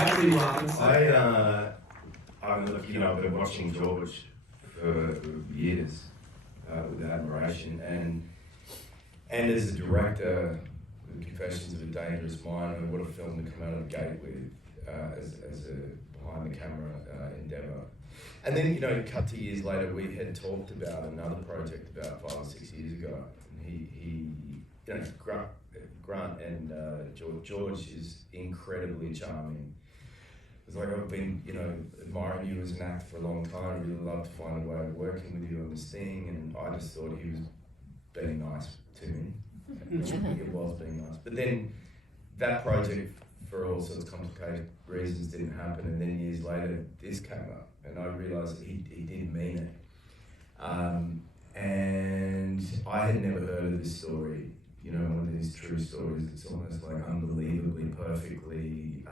How do you answer? I've been watching George for years with admiration, and as a director, The Confessions of a Dangerous Mind, what a film to come out of the gate with as a behind the camera endeavour. And then, cut to years later, we had talked about another project about 5 or 6 years ago. And he Grant and George is incredibly charming. It's like I've been, admiring you as an actor for a long time. I really love to find a way of working with you on this thing, and I just thought he was being nice to me. It was being nice. But then that project, for all sorts of complicated reasons, didn't happen, and then years later, this came up, and I realised that he did mean it. And I had never heard of this story, one of these true stories that's almost like unbelievably perfectly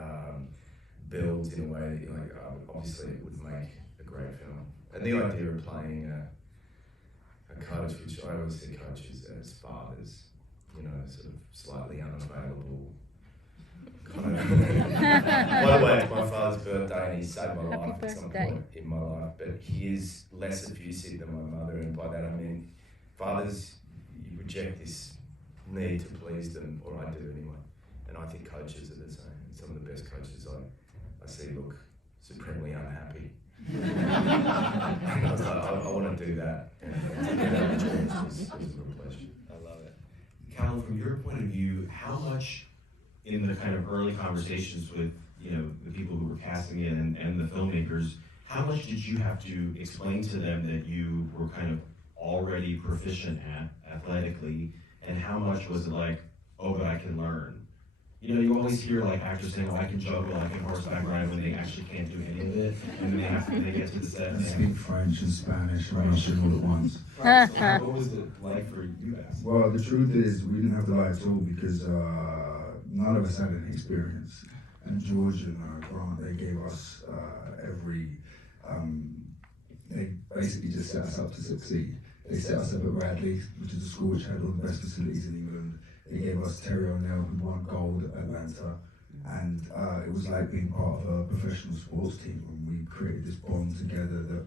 built in a way, obviously it would make a great film. And the idea of playing a coach, which I always see coaches as fathers, sort of slightly unavailable. By the way, it's my father's birthday and he saved my life at some point in my life, but he is less effusive than my mother, and by that I mean fathers, you reject this need to please them, or I do anyway, and I think coaches are the same. Some of the best coaches I see look supremely unhappy. And I was like, I want to do that. And to do that with George was a real pleasure. I love it. Callum, from your point of view, how much in the kind of early conversations with the people who were casting it and the filmmakers, how much did you have to explain to them that you were kind of already proficient at athletically, and how much was it like, oh, but I can learn? You always hear like actors saying, oh, I can juggle, I can horseback ride, when they actually can't do any of it, and then they get to the set and I speak French and Spanish and Right. Russian all at once. Right, so what was it like for you guys? Well, the truth is, we didn't have to lie at all because none of us had any experience. And George and Grant, they gave us they basically just set us up to succeed. They set us up at Radley, which is a school which had all the best facilities in England. They gave us Terry O'Neill, who won gold at Atlanta. And it was like being part of a professional sports team, and we created this bond together that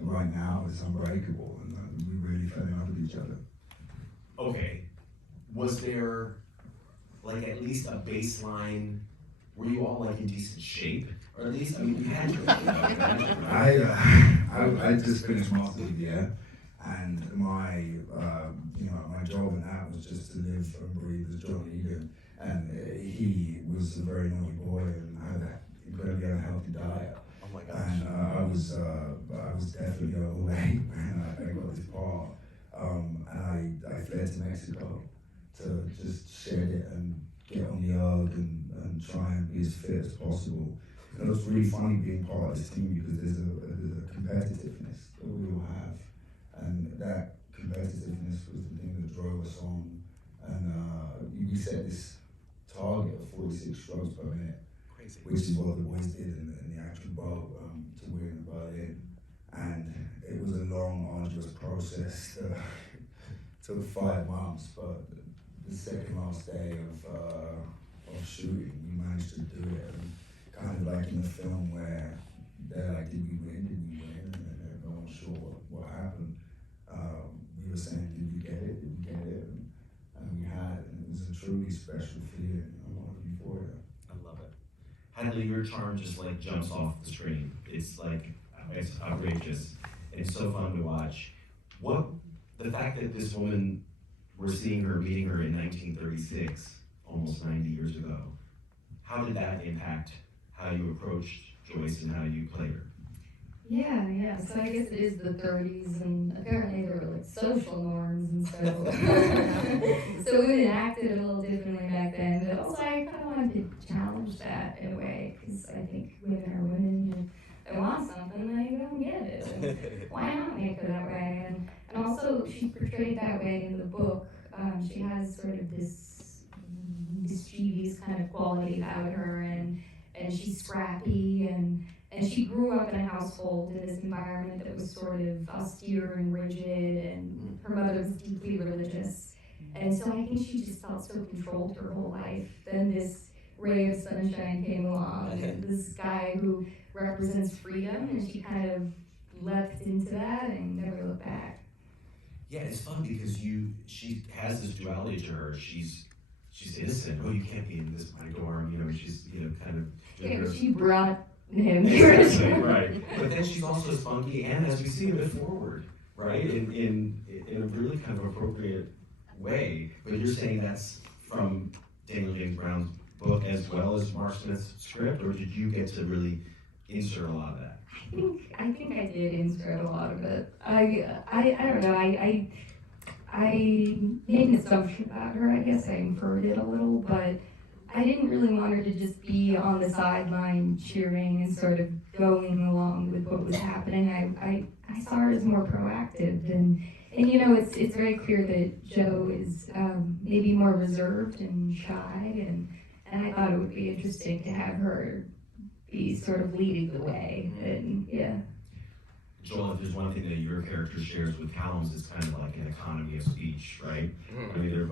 right now is unbreakable, and we really fell in love with each other. Okay, was there like at least a baseline? Were you all like in decent shape, or at least you had your. I just finished master's degree, and my my job in that was just to live and breathe as John Egan, and he was a very naughty boy and had an incredibly unhealthy diet. Oh my gosh. And I was definitely overweight when I got this part, and I fled to Mexico to just shed it and get on the erg and try and be as fit as possible. And it was really funny being part of this team because there's a competitiveness that we all have, and that competitiveness was the thing that drove us on. And we set this target of 46 strokes per minute. Crazy. Which is what the boys did in the actual boat to win Berlin. And it was a long, arduous process. Took 5 months, but the second last day of shooting, we managed to do it. And kind of like in a film where they're like, did we win? And no one's sure what happened. We were saying, did we get it? And we had it. And it was a truly special feeling. I'm looking forward to it. I love it. Hadley, your charm just like jumps off the screen. It's outrageous. And it's so fun to watch. The fact that this woman, we're meeting her in 1936, almost 90 years ago, how did that impact how you approached Joyce and how you played her? Yeah. So I guess it is the 30s, and apparently there were like social norms, and so women acted a little differently back then. But also I kind of wanted to challenge that in a way, because I think women are women. If they want something, they don't get it. And why not make her that way? And also she's portrayed that way in the book. She has sort of this mischievous kind of quality about her, and she's scrappy, and she grew up in a household in this environment that was sort of austere and rigid, and her mother was deeply religious. And so I think she just felt so controlled her whole life. Then this ray of sunshine came along, and this guy who represents freedom, and she kind of leapt into that and never looked back. Yeah, it's fun because she has this duality to her. She's innocent. Oh, you can't be in this my dorm. You know, she's kind of Yeah, but she brought him. exactly right. But then she's also spunky, and as we see, a bit forward, right? In a really kind of appropriate way. But you're saying that's from Daniel James Brown's book as well as Mark Smith's script, or did you get to really insert a lot of that? I think I did insert a lot of it. I don't know. I made an assumption about her. I guess I inferred it a little, but I didn't really want her to just be on the sideline cheering and sort of going along with what was happening. I saw her as more proactive, and it's very clear that Jo is maybe more reserved and shy, and I thought it would be interesting to have her be sort of leading the way, and yeah. Joel, if there's one thing that your character shares with Callum's, it's kind of like an economy of speech, right? I mean, they're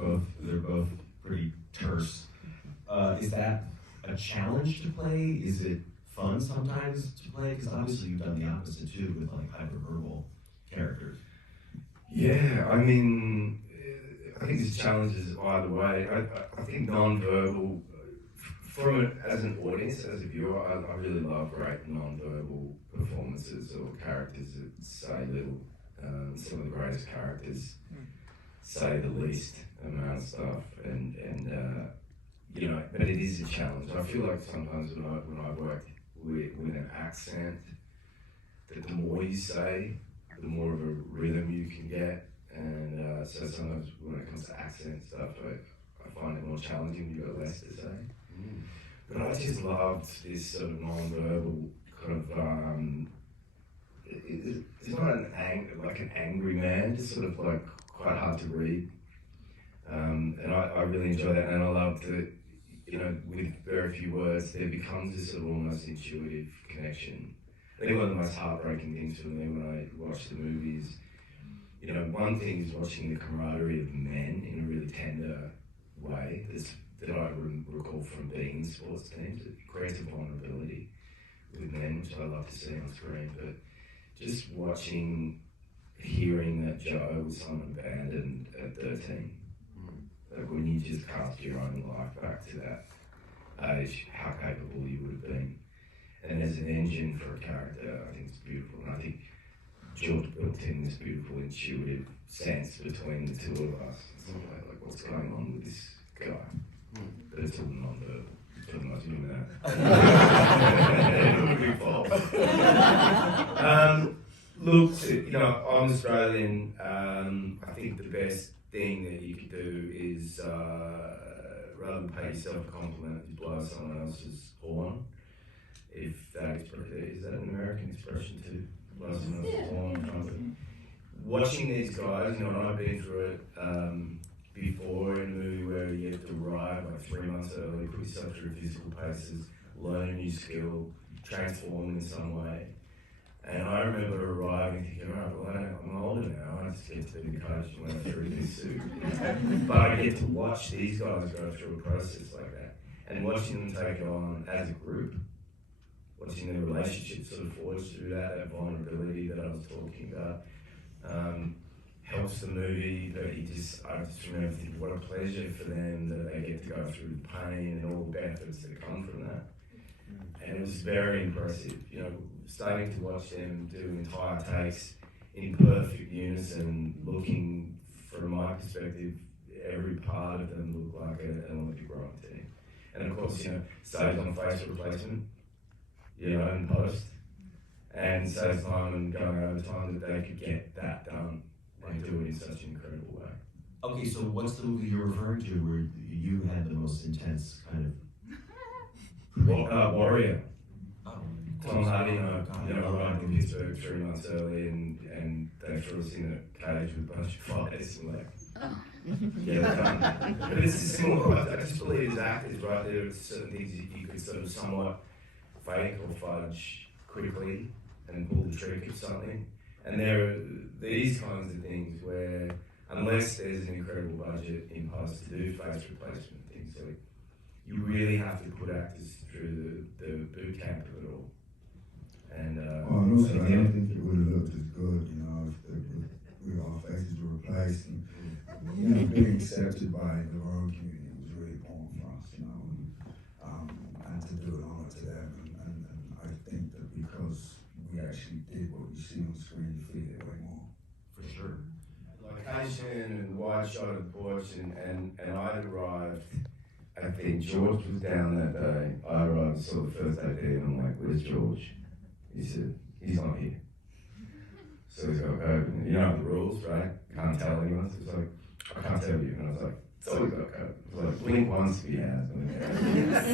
both pretty terse. Is that a challenge to play? Is it fun sometimes to play? Because obviously you've done the opposite too with like hyperverbal characters. Yeah, I mean, I think there's challenges either way. I think non-verbal, as an audience, as a viewer, I really love great non-verbal performances or characters that say little. Some of the greatest characters say the least amount of stuff, and but it is a challenge. I feel like sometimes when I've worked with an accent, that the more you say, the more of a rhythm you can get, and so sometimes when it comes to accent stuff, I find it more challenging when you've got less to say. But I just loved this sort of non-verbal kind of, it's not like an angry man, just sort of like quite hard to read. And I really enjoy that, and I love that, with very few words, there becomes this sort of almost intuitive connection. I think one of the most heartbreaking things for me when I watch the movies, one thing is watching the camaraderie of men in a really tender way that I recall from being in sports teams. It creates a vulnerability with men, which I love to see on screen. But just hearing that Jo was someone abandoned at 13, like when you just cast your own life back to that age, how capable you would have been. And as an engine for a character, I think it's beautiful. And I think George built in this beautiful, intuitive sense between the two of us. It's like what's going on with this guy? But it's all non-verbal. So I'm not doing that. It would be false. Look, I'm Australian. I think the best thing that you could do is, rather than pay yourself a compliment, is blow someone else's horn. If that is that an American expression too? Blow someone else's horn, trumpet. Watching these guys, and I've been through it before in a movie where you have to arrive like 3 months early, put yourself through physical paces, learn a new skill, transform in some way. And I remember arriving thinking, all right, I'm older now, I just get to be the coach and wear a 3D suit. But I get to watch these guys go through a process like that. And watching them take it on as a group, watching their relationship sort of forge through that vulnerability that I was talking about, helps the movie. But I just remember thinking, what a pleasure for them that they get to go through the pain and all the benefits that come from that. And it was very impressive, starting to watch them do entire takes in perfect unison, looking, from my perspective, every part of them looked like an Olympic rowing team. And of course, saves on face replacement, in post, and saves time and going over time that they could get that done and do it in such an incredible way. Okay, so what's the movie you're referring to where you had the most intense kind of... Warrior. Oh, Tom Hardy arrived in Pittsburgh 3 months early, and they threw us in a cage with a bunch of fighters and done. But it's a similar. I just believe as actors, right, there are certain things you could sort of somewhat fake or fudge quickly and pull the trick of something. And there are these kinds of things where, unless there's an incredible budget in post to do face replacement things, like you really have to put actors through the boot camp of it all. And and also, I don't think it would have looked as good, you know, if our faces were replaced. And, you know, being accepted by the Roman community was really important for us, you know, and to do an honour to them. And I think that because we actually did what you see on screen, you feel it way more. For sure. Location and wide shot of the porch, and I'd arrived. I think George was down that day. I arrived, saw the first day there, and I'm like, "Where's George?" He said, "He's not here." So he's got COVID. You know the rules, right? Can't tell anyone. So it's like, "I can't tell you." And I was like, "It's always got COVID." It was like, blink once if he has.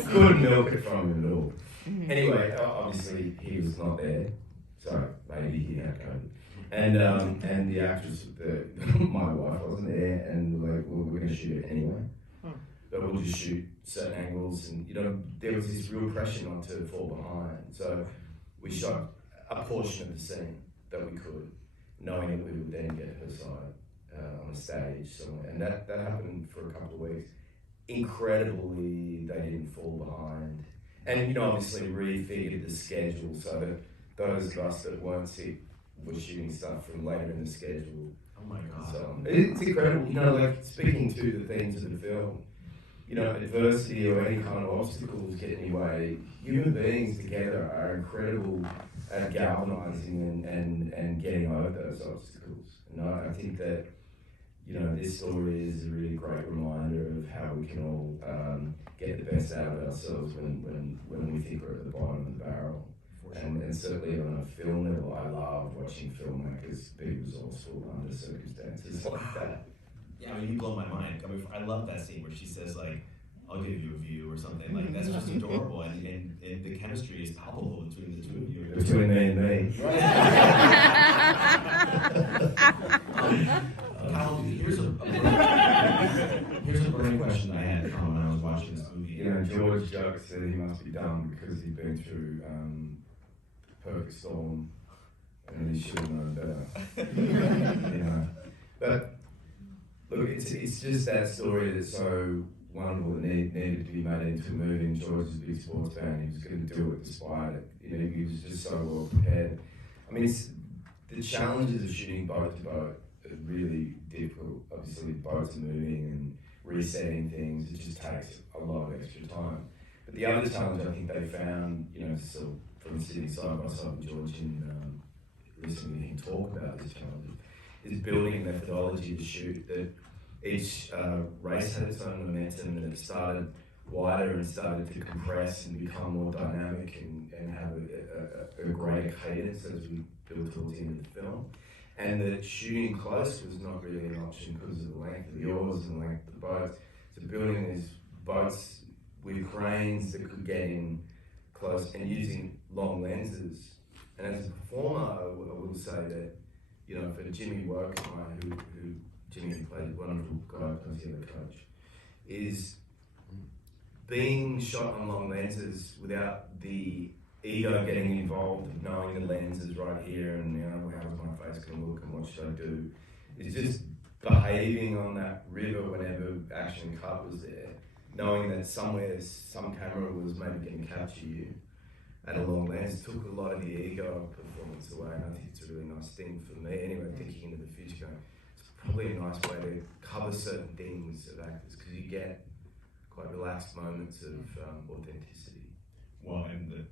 Couldn't milk it from him at all. Anyway, obviously he was not there. So maybe he had COVID. And the actress, my wife wasn't there, and we're like, well, we're going to shoot it anyway. But we'll just shoot certain angles, and you know, there was this real pressure not to fall behind. So we shot a portion of the scene that we could, knowing that we would then get her side on a stage somewhere. And that happened for a couple of weeks. Incredibly, they didn't fall behind. And you know, obviously refigured the schedule so that those of us that weren't sick were shooting stuff from later in the schedule. Oh my God. So it's incredible, you know, like speaking to the themes of the film, you know, adversity or any kind of obstacles get in your way. Human beings together are incredible at galvanizing and getting over those obstacles. And I think that, you know, this story is a really great reminder of how we can all get the best out of ourselves when we think we're at the bottom of the barrel. And certainly on a film level, I love watching filmmakers be resourceful under circumstances like that. Yeah, I mean, you blow my mind. I mean, I love that scene where she says, like, "I'll give you a view" or something. Like, that's just adorable. And the chemistry is palpable between the two of you. Between me and me. Kyle, here's a burning question I had when I was watching this movie. You know, George Joke said he must be dumb because he'd been through perfect storm and he should have known better. You know, but look, it's just that story that's so wonderful that needed to be made into a movie. And George is a big sports fan; he was going to do it despite it. You know, he was just so well prepared. I mean, the challenges of shooting boat to boat are really difficult. Obviously, boats are moving and resetting things. It just takes a lot of extra time. But the other challenge I think they found, you know, so from sitting side by side with George and listening to him talk about this challenge, is building a methodology to shoot that each race had its own momentum, and it started wider and started to compress and become more dynamic and have a greater cadence as we build towards the end of the film. And that shooting close was not really an option because of the length of the oars and the length of the boats. So building these boats with cranes that could get in close and using long lenses. And as a performer, I will say that, you know, for Jimmy Woke, who Jimmy played a wonderful guy, because he's the coach, is being shot on long lenses without the ego getting involved, knowing the lens is right here and, you know, how's my face going to look and what should I do, is just behaving on that river whenever action cut was there, knowing that somewhere some camera was maybe going to capture you at a long lens, took a lot of the ego performance away. And I think it's a really nice thing for me anyway, thinking into the future, going, it's probably a nice way to cover certain things of actors, because you get quite relaxed moments of authenticity. Well, and the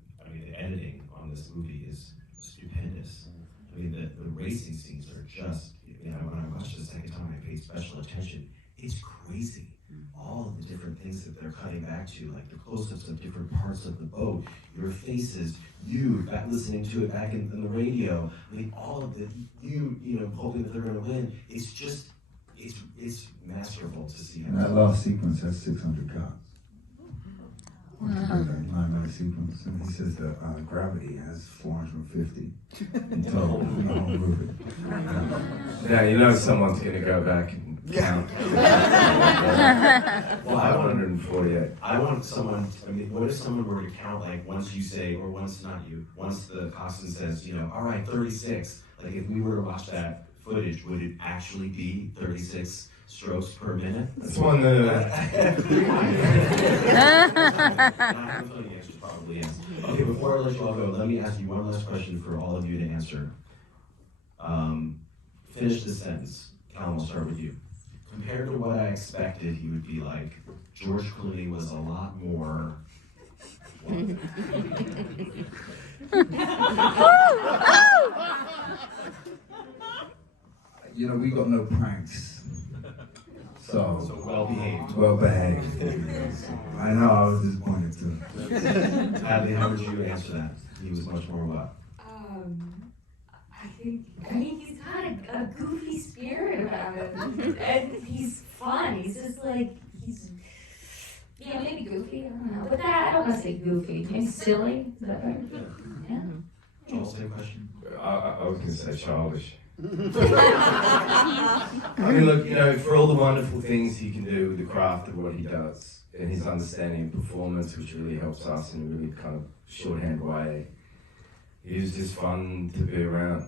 editing on this movie is stupendous. I mean, the racing scenes are just, you know, when I watched it the second time, I paid special attention. It's crazy. All of the different things that they're cutting back to, like the close-ups of different parts of the boat, your faces, you back listening to it back in the radio. I mean, all of the, you know, hoping that they're going to win. It's just, it's masterful to see. And that last sequence has 600 cuts. Wow. 9-minute sequence, and he says that gravity has 450 in total in the whole movie. Now you know someone's going to go back and count. Well, I want 148. I want someone. I mean, what if someone were to count, like, once you say, or once not you, once the coxswain says, you know, all right, 36. Like, if we were to watch that footage, would it actually be 36 strokes per minute. That's one that. I have a feeling the answer is probably yes. Okay, before I let you all go, let me ask you one last question for all of you to answer. Finish this sentence. Callum, I'll start with you. Compared to what I expected he would be like, George Clooney was a lot more. You know, we got no pranks. So well behaved. Well behaved. I know, I was disappointed too. Hadley, how would you answer that? He was much more what? I mean, he's got a goofy spirit about him, and he's fun. He's just like, yeah, maybe goofy, I don't know. But that, I don't want to say goofy, maybe silly, is that right? Yeah. Joel, same question. I was going to say childish. I mean, look, you know, for all the wonderful things he can do with the craft of what he does and his understanding of performance, which really helps us in a really kind of shorthand way, he was just fun to be around.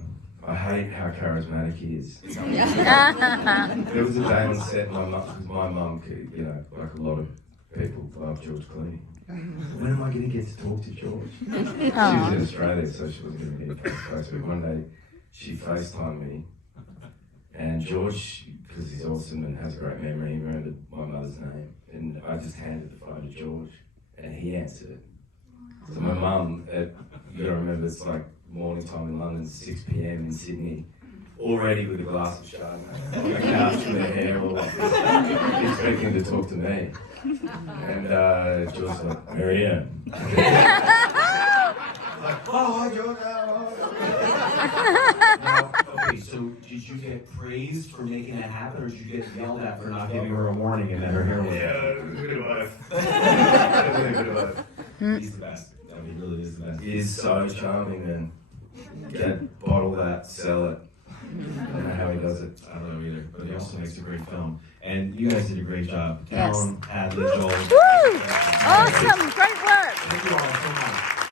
I hate how charismatic he is. There was a day on set, my mum, you know, like a lot of people, love George Clooney. When am I going to get to talk to George? She was in Australia, so she wasn't going to get face-to-face. But one day, she FaceTimed me, and George, because he's awesome and has a great memory, he remembered my mother's name, and I just handed the phone to George, and he answered it. So my mum, you gotta remember, it's like morning time in London, 6 p.m. in Sydney, already with a glass of Chardonnay, on the couch with her hair all like this, expecting to talk to me. And George's like, Marianne. Like, oh, George, Okay, so did you get praised for making that happen, or did you get yelled at for not giving her a warning and then her hair was a bit of both. A bit of both. He's the best. I mean, he really is the best. He is so charming, man. Get, bottle that, sell it. I don't know how he does it. I don't know either, but he also makes a great film. And you guys did a great job. Yes. Callum, Hadley, Joel. Woo! Awesome, great work. Thank you all so much.